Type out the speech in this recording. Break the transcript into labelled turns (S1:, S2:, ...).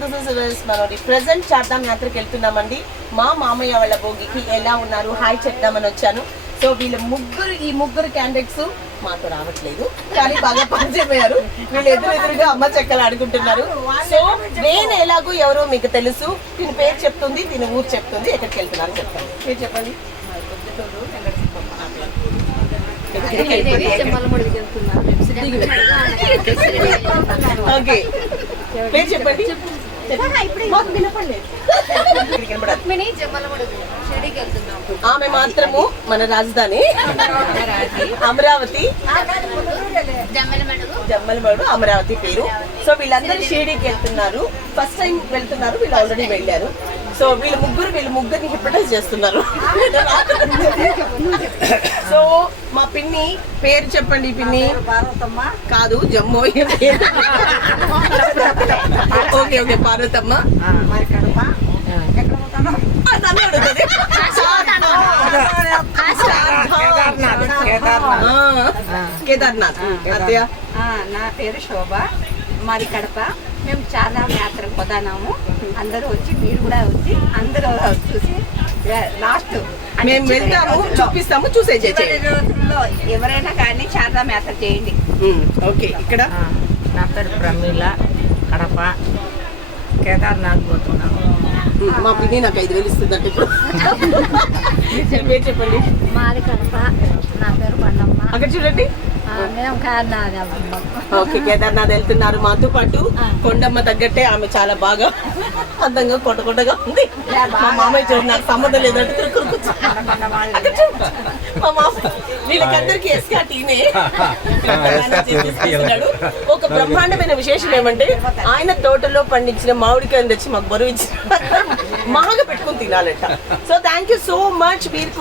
S1: This is మనోడి present Chardham యాత్రకి వెళ్తున్నామండి. మా మామయ్య వాళ్ళ భోగికి ఎలా ఉన్నారు? హాయ్ చెప్దామని వచ్చాను. సో వీళ్ళ ముగ్గురు ఈ ముగ్గురు క్యాండిడేట్స్ మాతో రావట్లేదు. కానీ బాగా పరిచయమయ్యారు వీళ్ళు ఎదురు ఎదురుగా అమ్మ చెక్కలు ఆడుకుంటున్నారు. సో నేను ఎలాగో ఎవరో మీకు తెలుసు. దీని పేరు చెప్తుంది దీని ఊరు చెప్తుంది. ఎక్కడికి వెళ్తున్నారు చెప్తాను మీరు చెప్పండి? ఓకే పేరు చెప్పండి. ఆమె మాత్రము మన రాజధాని. అమరావతి. జమ్మలమడు అమరావతి పేరు. సో వీళ్ళందరూ షిరిడీకి వెళ్తున్నారు. ఫస్ట్ టైం వెళ్తున్నారు వీళ్ళు ఆల్రెడీ వెళ్ళారు. సో వీళ్ళ ముగ్గురు వీళ్ళ ముగ్గురిని హిప్నటైజ్ చేస్తున్నారు. సో మా పిన్ని పేరు చెప్పండి పిన్ని.
S2: పార్వతమ్మ
S1: కాదు జమ్మో. ఓకే ఓకే పార్వతమ్మ
S2: మరి కడప?
S1: కేదార్నాథ్. అత్తయ్య?
S2: నా పేరు శోభ. మాది కడప. మేము చాలా యాత్రకు పోతాము అందరూ వచ్చి మీరు కూడా వచ్చి అందరూ చూసి లాస్ట్
S1: మేము వెళ్తాము చూపిస్తాము చూసే చేయండి
S2: రోజుల్లో ఎవరైనా కానీ చాలా యాత్ర చేయండి.
S1: ఓకే ఇక్కడ?
S3: నా పేరు ప్రమీల కడప. కేదార్నాథ్ పోతున్నాము
S1: మా పిన్ని నాకు ఐదు వేలు మీ పేరు చెప్పండి
S4: మాది కడప నా పేరు పండమ్మ
S1: అక్కడ చూడండి. ఓకే కేదార్నాథ్ వెళ్తున్నారు. మాతో పాటు కొండమ్మ తగ్గట్టే ఆమె చాలా బాగా అందంగా కొట్ట కొట్టగా ఉంది. మా మామయ్య చూడు నాకు సంబంధం లేదంటే. మా వీళ్ళకందరికీ ఎస్కా. ఒక బ్రహ్మాండమైన విశేషం ఏమంటే ఆయన తోటలో పండించిన మామిడికాయలు తెచ్చి మాకు బరువు ఇచ్చిన బాగా పెట్టుకుని తినాలంట. So thank you so much మీరు